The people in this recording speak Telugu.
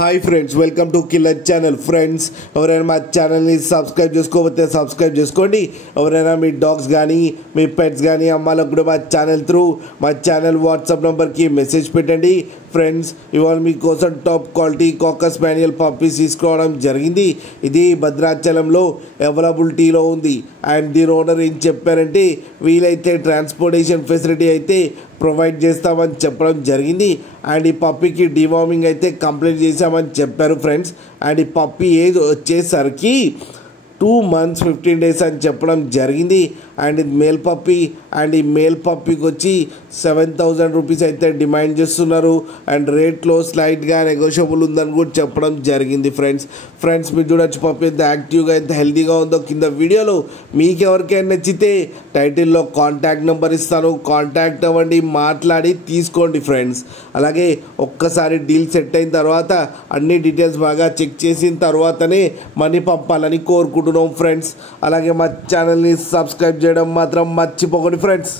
Hi friends, welcome to killer channel. Friends, ఎవరైనా మా ఛానల్ని సబ్స్క్రైబ్ చేసుకోకపోతే సబ్స్క్రైబ్ చేసుకోండి. ఎవరైనా మీ డాగ్స్ కానీ మీ పెట్స్ కానీ అమ్మాలకు కూడా మా ఛానల్ వాట్సాప్ నెంబర్కి మెసేజ్ పెట్టండి. ఫ్రెండ్స్, ఇవాళ మీకోసం టాప్ క్వాలిటీ కాకర్ స్పానియల్ పప్పీస్ తీసుకోవడం జరిగింది. ఇది భద్రాచలంలో అవైలబిలిటీలో ఉంది. అండ్ దీని ఓనర్ ఏం చెప్పారంటే, వీలైతే ట్రాన్స్పోర్టేషన్ ఫెసిలిటీ అయితే ప్రొవైడ్ చేస్తామని చెప్పడం జరిగింది. అండ్ ఈ పప్పీకి డివార్మింగ్ అయితే కంప్లీట్ చేసామని చెప్పారు ఫ్రెండ్స్. అండ్ ఈ పప్పీ ఏజ్ వచ్చేసరికి 2 months 15 days అని చెప్పడం జరిగింది. అండ్ ఇది మేల్ పప్పీ. అండ్ ఈ మేల్ పప్పీకి వచ్చి 7,000 రూపీస్ అయితే డిమాండ్ చేస్తున్నారు. అండ్ రేట్లో స్లైట్గా నెగోషియబుల్ ఉందని కూడా చెప్పడం జరిగింది ఫ్రెండ్స్ మీరు చూడొచ్చు పప్పీ ఎంత యాక్టివ్గా ఎంత హెల్తీగా ఉందో కింద వీడియోలో. మీకు ఎవరికైనా నచ్చితే టైటిల్లో కాంటాక్ట్ నెంబర్ ఇస్తాను, కాంటాక్ట్ అవ్వండి, మాట్లాడి తీసుకోండి ఫ్రెండ్స్. అలాగే ఒక్కసారి డీల్ సెట్ అయిన తర్వాత అన్ని డీటెయిల్స్ బాగా చెక్ చేసిన తర్వాతనే మనీ పంపాలని కోరుకుంటున్నాం ఫ్రెండ్స్. అలాగే మా ఛానల్ని సబ్స్క్రైబ్ చేయడం మాత్రం మర్చిపోకండి ఫ్రెండ్స్.